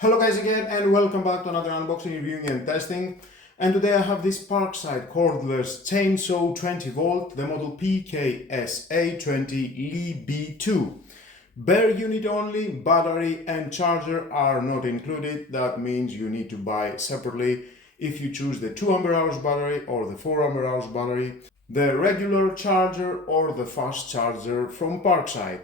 Hello guys again, and welcome back to another unboxing, reviewing and testing. And today I have this Parkside Cordless ChainSaw 20V, the model PKSA 20V. Bare unit only, battery and charger are not included. That means you need to buy separately if you choose the 2 Ah battery or the 4 Ah battery, the regular charger or the fast charger from Parkside.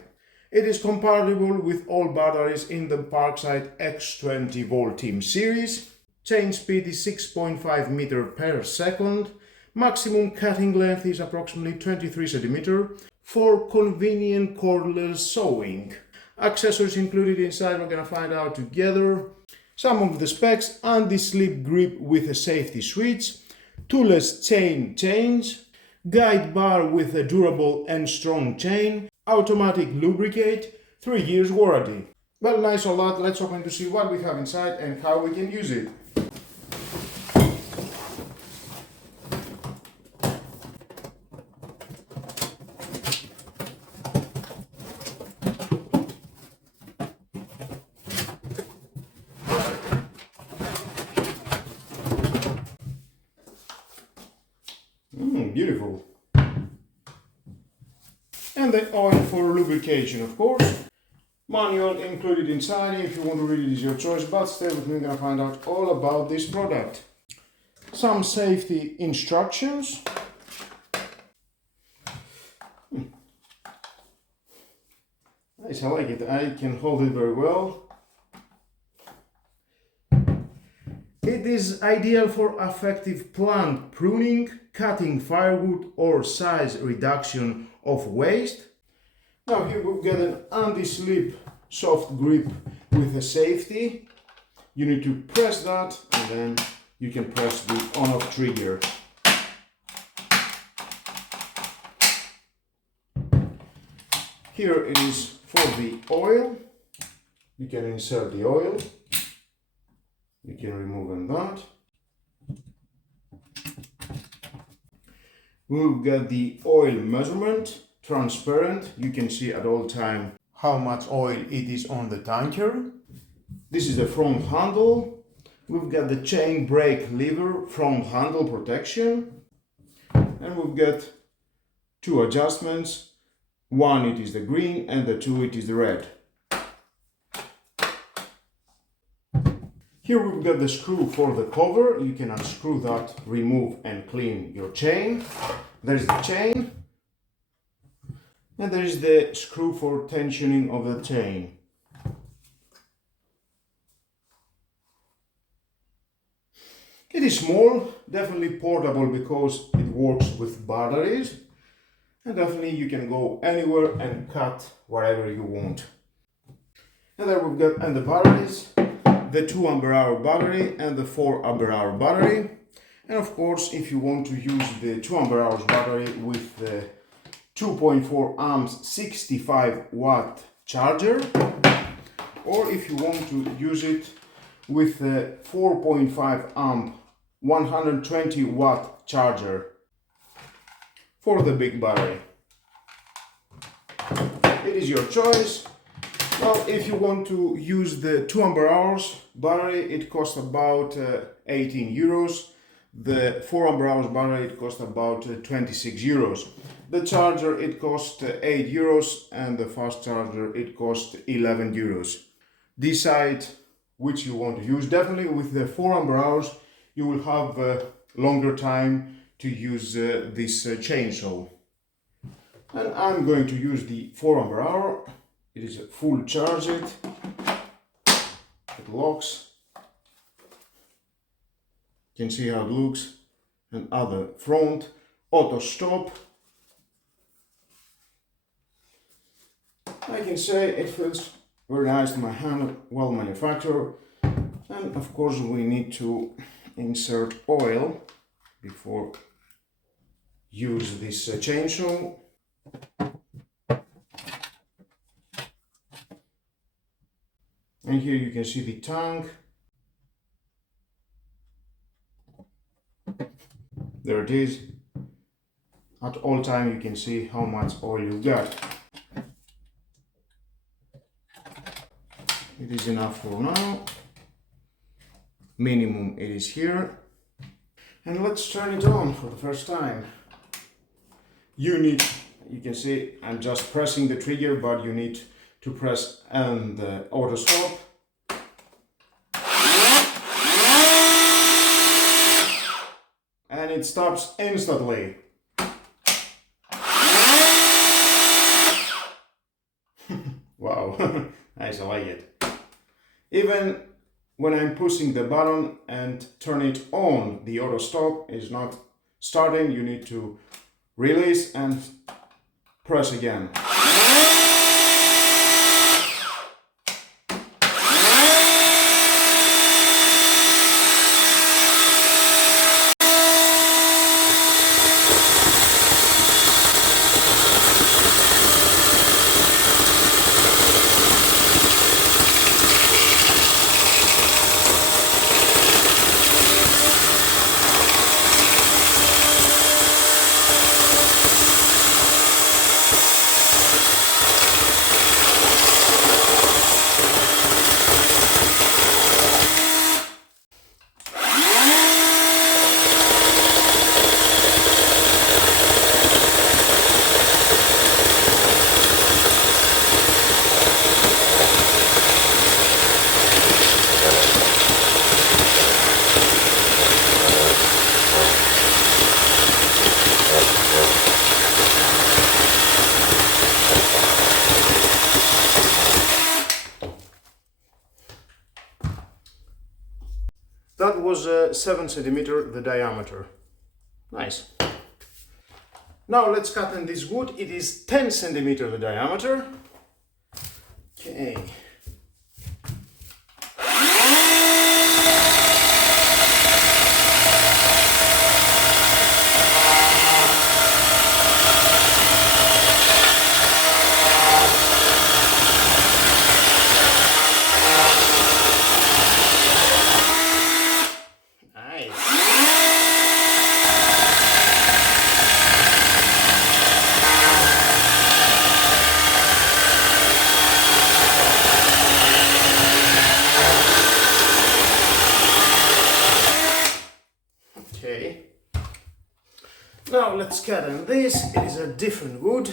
It is compatible with all batteries in the Parkside X20V Team series. Chain speed is 6.5 meters per second. Maximum cutting length is approximately 23 cm for convenient cordless sewing. Accessories included inside we're gonna find out together. Some of the specs: anti-slip grip with a safety switch, toolless chain change, guide bar with a durable and strong chain, automatic lubricate, 3 years warranty. Well, nice a lot. Let's open to see what we have inside and how we can use it. Beautiful. And the oil for lubrication, of course. Manual included inside. If you want to read it, is your choice, but stay with me, we're gonna find out all about this product. Some safety instructions. Nice, I like it. I can hold it very well. It is ideal for effective plant pruning, cutting firewood, or size reduction of waste. Now here we've got an anti-slip soft grip with a safety. You need to press that and then you can press the on-off trigger. Here it is for the oil. You can insert the oil. You can remove that. We've got the oil measurement, transparent. You can see at all time how much oil it is on the tanker. This is the front handle. We've got the chain brake lever, front handle protection. And we've got 2 adjustments. One it is the green and the 2 it is the red. Here we've got the screw for the cover. You can unscrew that, remove and clean your chain. There's the chain. And there is the screw for tensioning of the chain. It is small, definitely portable because it works with batteries. And definitely you can go anywhere and cut wherever you want. And there we've got the batteries. The 2 Ah battery and the 4 Ah battery. And of course, if you want to use the 2 Ah battery with the 2.4 amps 65 watt charger, or if you want to use it with the 4.5 amp 120 watt charger for the big battery. It is your choice. Well, if you want to use the 2 Ah battery, it costs about 18 euros. The 4 Ah battery, it costs about 26 euros. The charger, it costs 8 euros, and the fast charger, it costs 11 euros. Decide which you want to use. Definitely with the 4 Ah, you will have longer time to use this chainsaw. And I'm going to use the 4 Ah. It is a full charge. It locks. You can see how it looks. And at the front, auto stop. I can say it feels very nice to my hand, well manufactured. And of course we need to insert oil before use this chainsaw. And here you can see the tank. There it is. At all time you can see how much oil you got. It is enough for now. minimum it is here. And let's turn it on for the first time. You can see I'm just pressing the trigger, but you need to press and the auto stop. And it stops instantly. Wow, nice, I like it. Even when I'm pushing the button and turn it on, the auto stop is not starting. You need to release and press again. That was 7 centimeter the diameter. Nice. Now let's cut in this wood. It is 10 centimeter the diameter. Okay. Now let's cut in this. It is a different wood.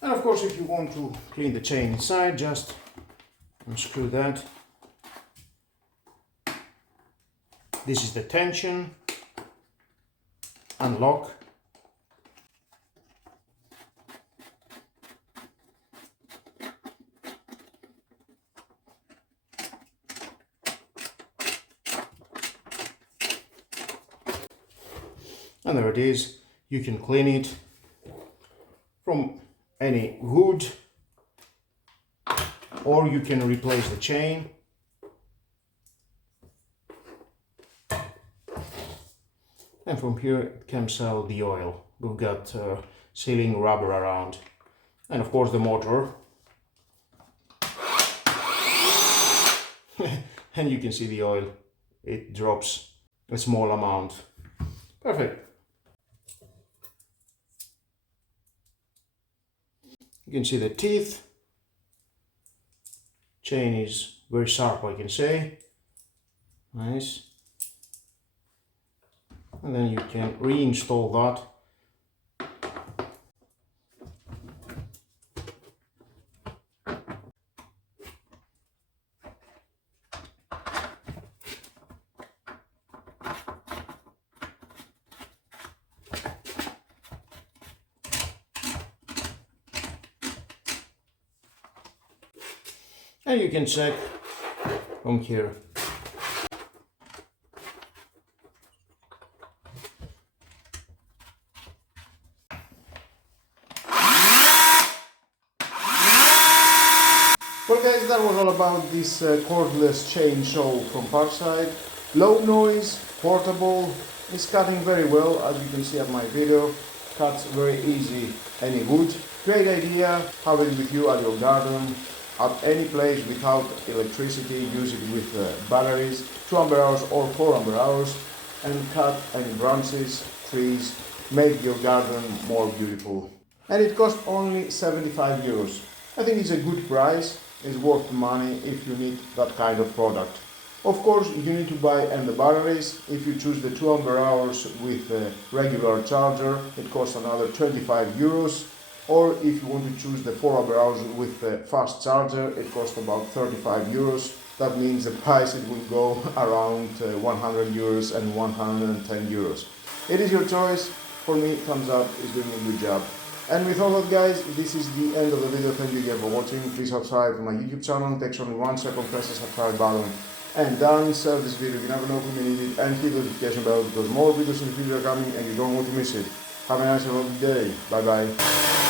And of course, if you want to clean the chain inside, just unscrew that. This is the tension, unlock. And there it is. You can clean it from any wood, or you can replace the chain. And from here it comes out the oil. We've got sealing rubber around, and of course the motor. And you can see the oil, it drops a small amount. Perfect. You can see the teeth. Chain is very sharp, I can say. Nice. And then you can reinstall that. and you can check from here. Well guys, that was all about this cordless chainsaw from Parkside. Low noise, portable, it's cutting very well, as you can see at my video. Cuts very easy any wood. Great idea, have it with you at your garden, at any place without electricity. Use it with batteries, 2 ampere hours or 4 ampere hours, and cut any branches, trees, make your garden more beautiful. And it costs only 75 euros. I think it's a good price. It's worth the money if you need that kind of product. Of course, you need to buy the batteries. If you choose the 2 ampere hours with a regular charger, it costs another 25 euros. Or if you want to choose the 4 ampere hours with a fast charger, it costs about 35 euros. That means the price it will go around 100 euros and 110 euros. It is your choice. For me, thumbs up, is doing a good job. And with all that guys, this is the end of the video. Thank you again for watching. Please subscribe to my YouTube channel. It takes only 1 second. Press the subscribe button and done. Share this video if you never know who you need it, and hit the notification bell because more videos in the future are coming and you don't want to miss it. Have a nice and lovely day. Bye bye.